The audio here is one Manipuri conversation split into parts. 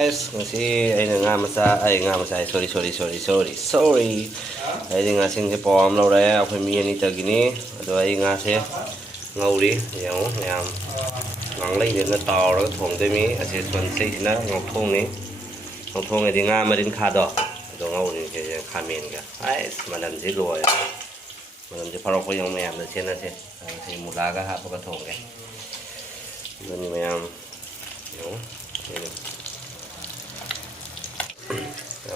Guys, ngasi ay nga masa sorry. Ay nga sing ke pom lo re akhoi mi ani ta gini ado ai nga se ngauri yang yam ngang lai ne na taw ra thong de mi ase son sei na ngok thong ai nga ma din kha do ado ngauri ke kha men ga ai manam ji lo ya manam ji pharo ko yang mayam na chen na se si mula ga ha pa ka thong ke ni mayam yo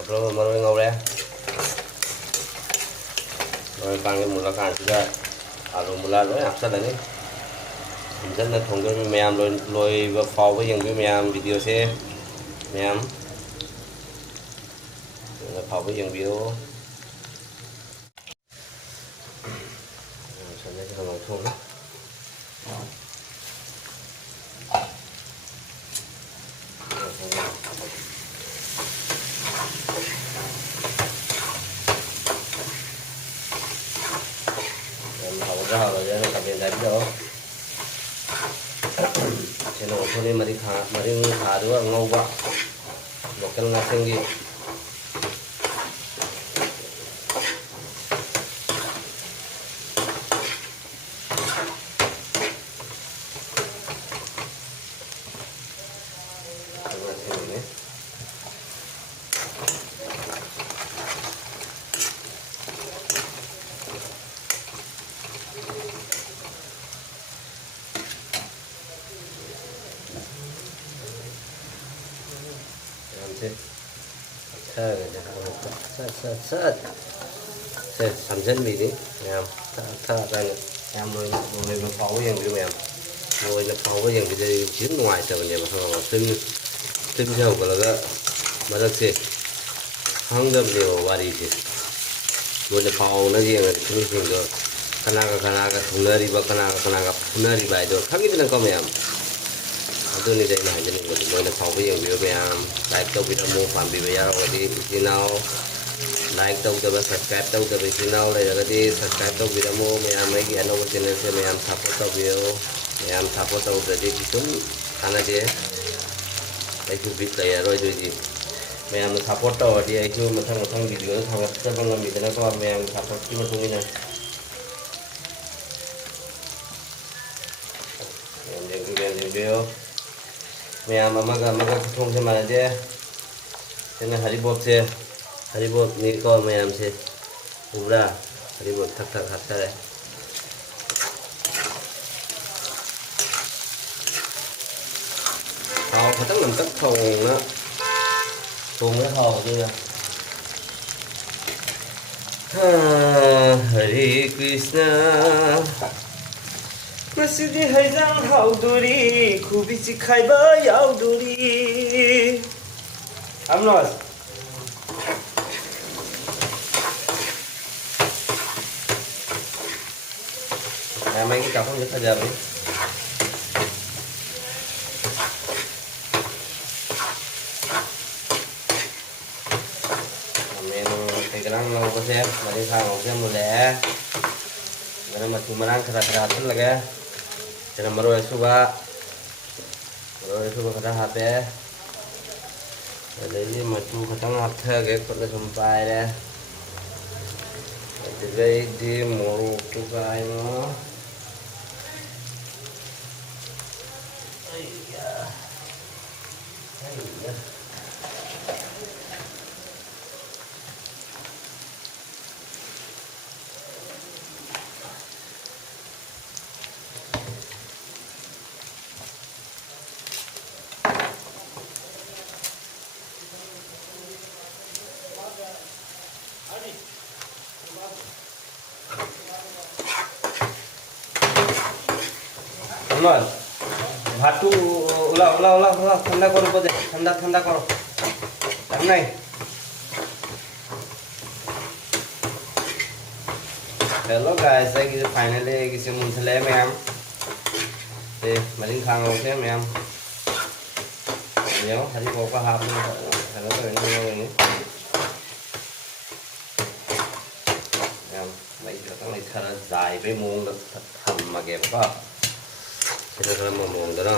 Rồi mà ngầu đây rồi bằng cái mula cạn juga alo mula lối áp sát đấy rất là thông cái mềm rồi và phao với những cái mềm video xe mềm là phao với những video sau này thì không thông ra rồi nó tập luyện đấy đâu thế nó thôi nên mà đi thả đúng không ngâu quá một cái ngã sinh đi làm dân mì đi em thợ ra em rồi nó pháo với em em rồi nó pháo với em cái chiến ngoài trở về mà họ tin theo cái là mà được gì không được nhiều và đi gì rồi nó pháo nó gì là chúng mình được khana thùng đi và khana phun đi bài được khác cái này có em tôi này đây là cho nên mình nó pháo với em like tàu bị mua phàm bị bây giờ rồi đi nào like tàu cho subscribe tàu cho channel này là đi subscribe tàu video mua mấy cái anh channel से support tàu video support tàu để đi chúng खाना जे ai cứ biết là rồi gì support tàu đi ai cứ một thằng video thằng cái con làm gì đó có support chứ mà không như này video mà không xem mà chứ cho nên Haribot ni ko mayam se ubra Haribot thak hatta re hầu phải làm cắt thùng đó thùng cái hầu như Hare Krishna Masidi haizang hauduri kubichi khaiba yauduri amnos mấy cái cọc không nhất giờ đi mình thì cái năng lâu có xem mà đi sang xem một lẽ karena masih menang keras-kerasan lagi ya jangan baru coba kada HP jadi maju kadang HP kayak pada sampai deh jadi di mulu juga ini ভাতটো ওলাও ঠান্ডা করো বোধে ঠান্ডা করো তার নাই hello guys đây cái finally cái món thale em thì mà đến khang ok em nhớ hãy vô qua hộp hello rồi em mấy cái này thật dài với muỗng thật thầm mà kẹp quá thế là muỗng đó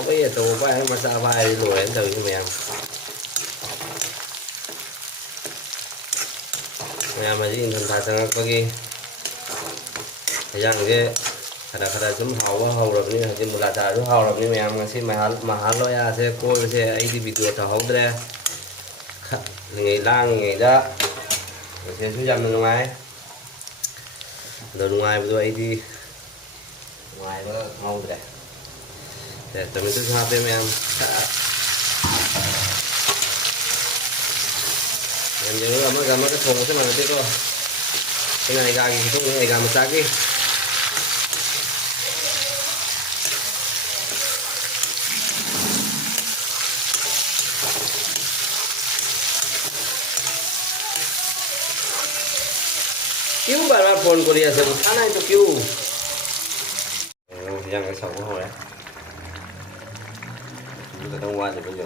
bây giờ tàu vai mà sao vai lùi đến từ cho mẹ mà chỉ thần thái sang có gì thời gian cái kada sum hau rồi ni hajim mula ta ru hau rồi ni mẹ si mahal lo ya se ko se ai di video ta hau dre ngày lang ngày đó sen su jam ngoài rồi ngoài bây giờ ai đi ngoài nó hau dre để tụi mình cứ hấp em nhớ là mới cái thùng cái này thế cơ cái này gà cái thùng này gà một xác đi cứu bà ra phone của dia sebut sana itu cứu yang cái sầu hồi đấy kita đang qua thì bây giờ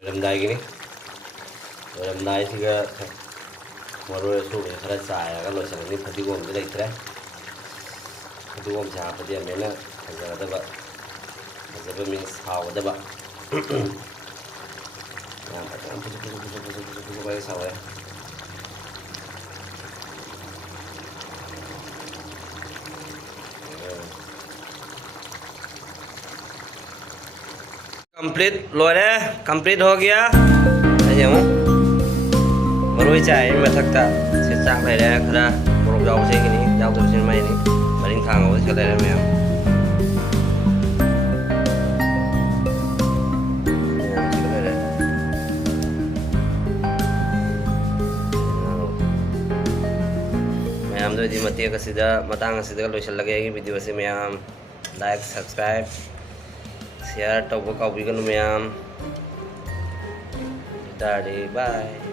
làm đây gini làm đây thì cái baru itu khara saya kan lo sana ini padi gom itu lagi padi gom siapa padi yang mana ada apa ada means how ada apa yang macam pusuk kayak sawah ya complete लोरे कंप्लीट हो गया ऐसे हूँ मरुई चाय में थकता से चाक ले रहा खरा बोल जाओ से कि नहीं जाओ तो से मैं नहीं बरिंग खांग हो चले रहे मैं मैम तो जी मतिया का सीधा मतंग सीधा लोचल लगे वीडियो से ma'am like subscribe share top का भी मैम bye